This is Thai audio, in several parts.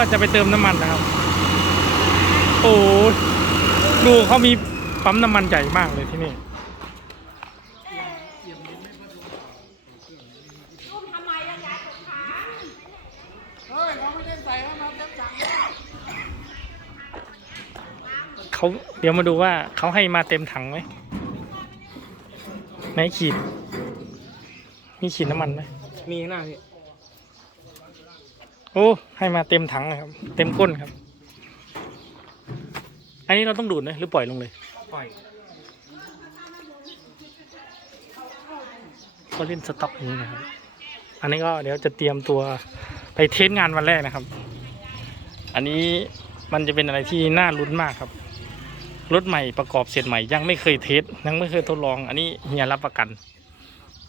ก็จะไปเติมน้ำมันนะครับ โอ้ดูเขามีปั๊มน้ำมันใหญ่มากเลยที่นี่เขาเดี๋ยวมาดูว่าเขาให้มาเต็มถังไหมไหนขีด มีขีดน้ำมันไหมมีหน้าพี่ อ้ให้มาเต็มถังเลยครับ เต็มก้นครับ อันนี้เราต้องดูดไหมหรือปล่อยลงเลย ปล่อยก็เล่นสต็อกนี้นะครับ อันนี้ก็เดี๋ยวจะเตรียมตัวไปเทสงานวันแรกนะครับ อันนี้มันจะเป็นอะไรที่น่าลุ้นมากครับ รถใหม่ประกอบเสร็จใหม่ยังไม่เคยเทสยังไม่เคยทดลอง อันนี้เฮียรับประกัน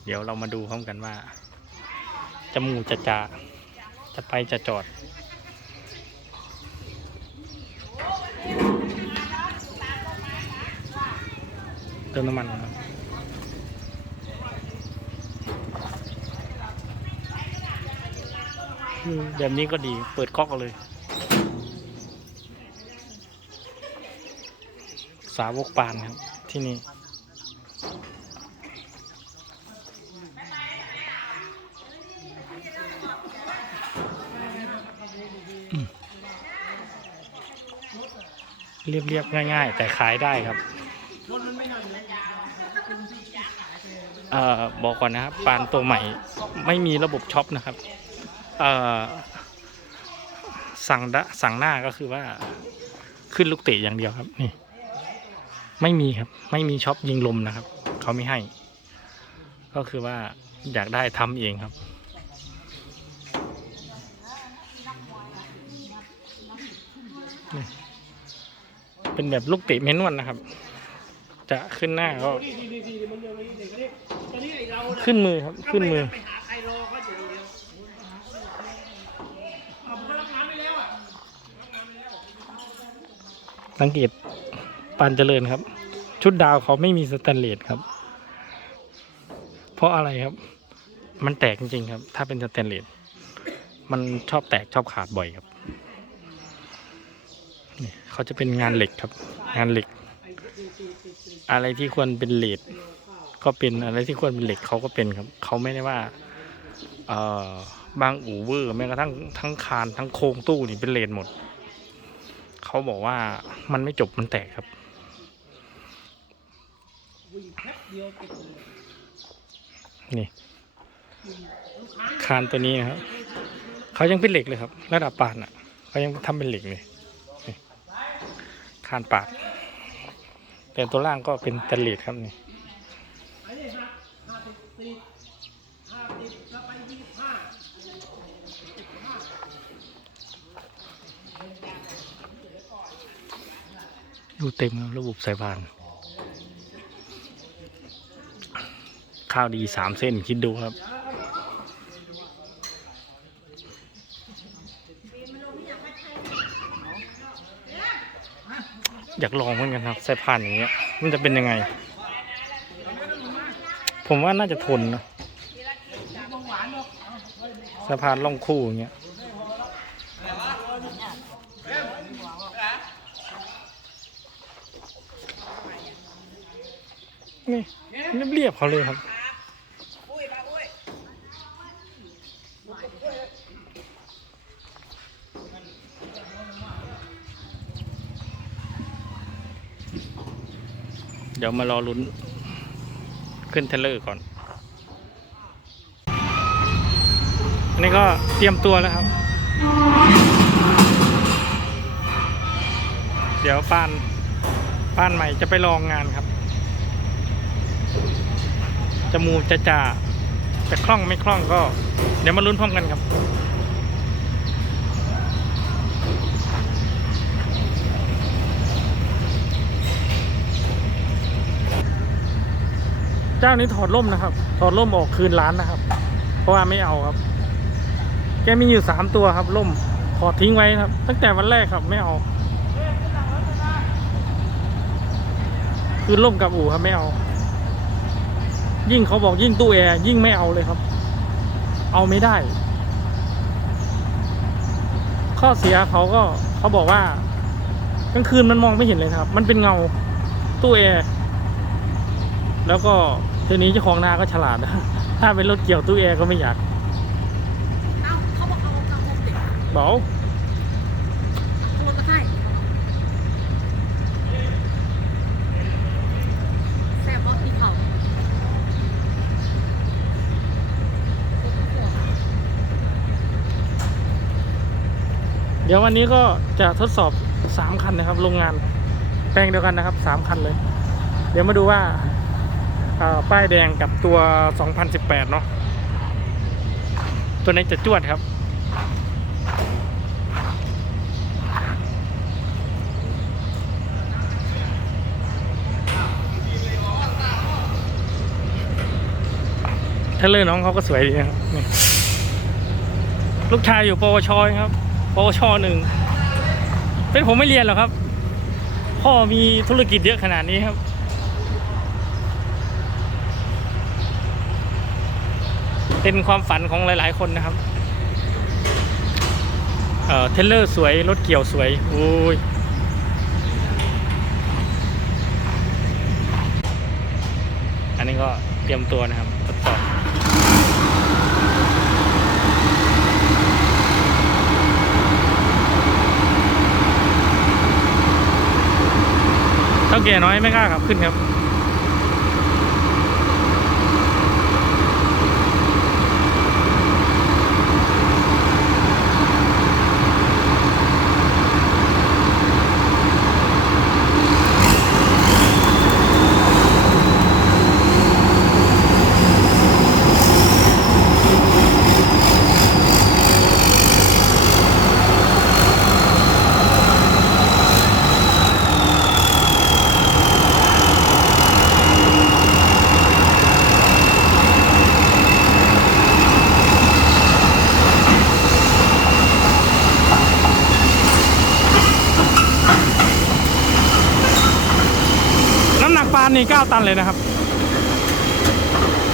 เดี๋ยวเรามาดูพร้อมกันว่า จะมูจะจา จะไปจะจอด เติมน้ำมันครับแบบนี้ก็ดี เปิดก๊อกเลย สาวกปานครับที่นี่ เรียบๆง่าย ๆ แต่ขายได้ครับเอ่อบอกก่อนนะครับปานตัวใหม่ไม่มีระบบช็อปนะครับเอ่อสั่งดะสั่งหน้าก็คือว่าขึ้นลูกเตะอย่างเดียวครับนี่ ไม่มีครับ ไม่มีช็อปยิงลมนะครับ เขาไม่ให้ ก็คือว่าอยากได้ทำเองครับ เป็นแบบลูกเตะเมนวลนะครับ จะขึ้นหน้าก็ขึ้นมือครับขึ้นมือสังเกตปานเจริญครับ ชุดดาวเขาไม่มีสแตนเลสครับ เพราะอะไรครับ มันแตกจริงๆครับ ถ้าเป็นสแตนเลสมันชอบแตกชอบขาดบ่อยครับ เขาจะเป็นงานเหล็กครับ งานเหล็ก อะไรที่ควรเป็นเลดก็เป็นอะไรที่ควรเป็นเหล็กเขาก็เป็นครับ เขาไม่ได้ว่า เอ่อบางอู่เวอร์แม้กระทั่งทั้งคานทั้งโครงตู้นี่เป็นเลดหมด เขาบอกว่ามันไม่จบมันแตกครับ นี่ คานตัวนี้นะครับ เขายังเป็นเหล็กเลยครับ ระดับปานอะ เขายังทำเป็นเหล็กเลย คานปาดแต่ตัวล่างก็เป็นตนเลสครับนี่ดูเต็มครับระบบสายพาน ข้าวดีสามเส้นคิดดูครับ อยากลองเหมือนกันครับสายพานอย่างเงี้ย มันจะเป็นยังไง ผมว่าน่าจะทนนะสายพานล่องคู่อย่างเงี้ยนี่เรียบๆเขาเลยครับ ยวมารอลุ้น ขึ้นเทรลเลอร์ก่อน อันนี้ก็เตรียมตัวแล้วครับ เดี๋ยวป้านป้านใหม่จะไปลองงานครับ จะมูจะจ่าจะคล่องไม่คล่องก็ เดี๋ยวมาลุ้นพร้อมกันครับ เจ้านี้ถอดร่มนะครับ ถอดร่มออกคืนร้านนะครับ เพราะว่าไม่เอาครับ แกมีอยู่สามตัวครับร่มถอดทิ้งไว้ครับ ตั้งแต่วันแรกครับ ไม่เอา คือร่มกับอู่ครับไม่เอา ยิ่งเขาบอกยิ่งตู้แอร์ยิ่งไม่เอาเลยครับ เอาไม่ได้ ข้อเสียเขาก็เขาบอกว่ากลางคืนมันมองไม่เห็นเลยครับ มันเป็นเงาตู้แอร์แล้วก็ ทีนี้เจ้าของนาก็ฉลาดนะ ถ้าเป็นรถเกี่ยวตู้แอร์ก็ไม่อยาก เอ้าเขาบอกเอาเอาเอาเด็กเบาตัวก็ให้แซ่บเพราะมีเขาเดี๋ยววันนี้ก็จะทดสอบสามคันนะครับ โรงงาน แปลงเดียวกันนะครับสามคันเลย เดี๋ยวมาดูว่าเอ่อ ป้ายแดงกับตัว 2018 เนาะตัวนี้จะจวดครับเทเลอร์น้องเขาก็สวยดีนะครับ ลูกชายอยู่ปวชครับ ปวชหนึ่ง เป็นผมไม่เรียนหรอกครับ พ่อมีธุรกิจเยอะขนาดนี้ครับ เป็นความฝันของหลายๆ คนนะครับ เอ่อเทเลอร์สวย รถเกี่ยวสวยโอ้ยอันนี้ก็เตรียมตัวนะครับทดสอบเท่าแก่น้อยไม่กล้าขับขึ้นครับ ตันเลยนะครับ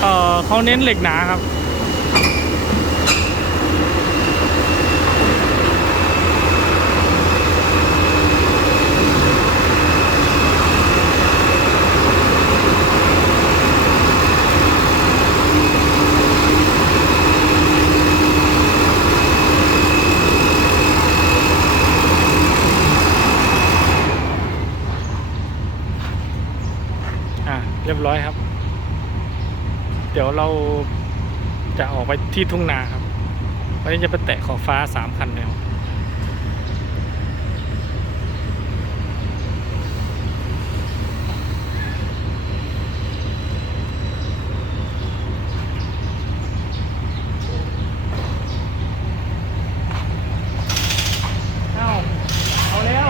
เอ่อเขาเน้นเหล็กหนาครับ อะเรียบร้อยครับ เดี๋ยวเรา จะออกไปที่ทุ่งนาครับวันนี้จะไปแตะขอบฟ้าสามคันเลยครับเอาเอาแล้ว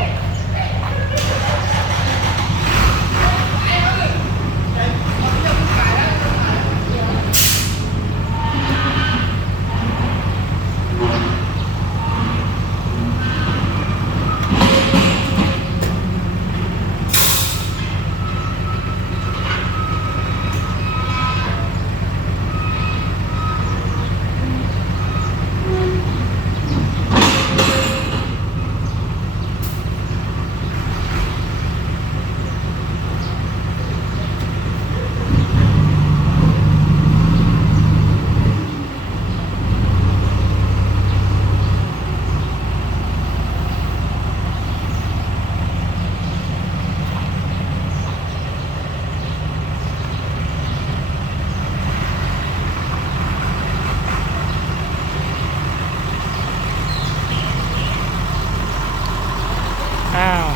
อ้าว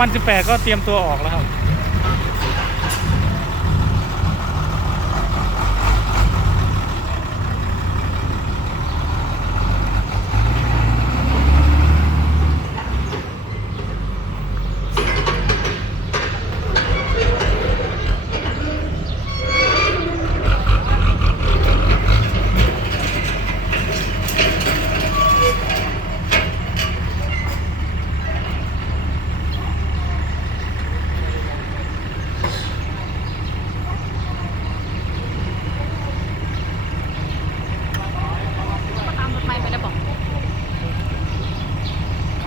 2018 ก็เตรียมตัวออกแล้วครับ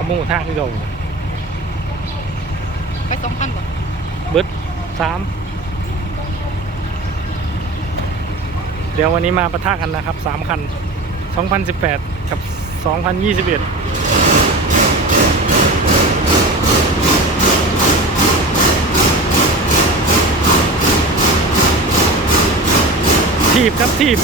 หมูทางที่เราไปสองพันบ่เบิร์ดสามเดี๋ยววันนี้มาปะทะกันนะครับสามคัน 2018 กับ 2021ทีบครับทีบ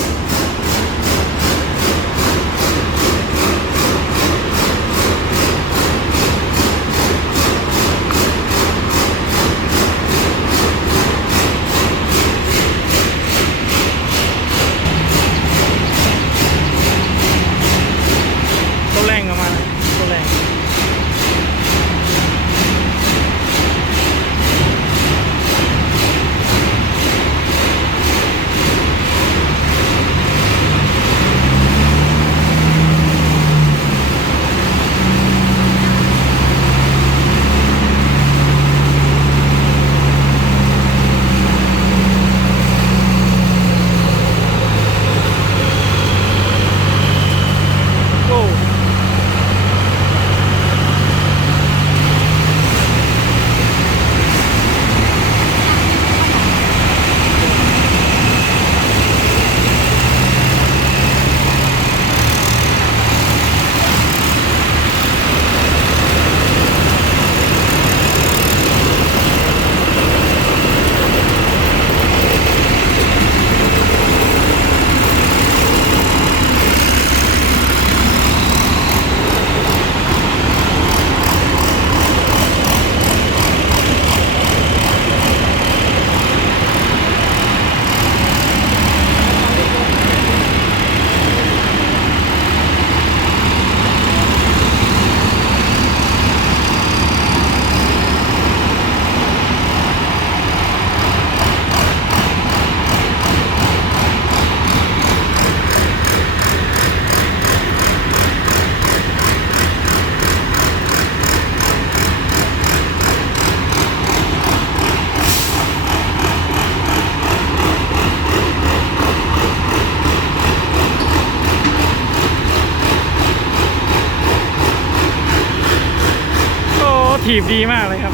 ถีบดีมากเลยครับ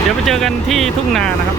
เดี๋ยวไปเจอกันที่ทุ่งนานะครับ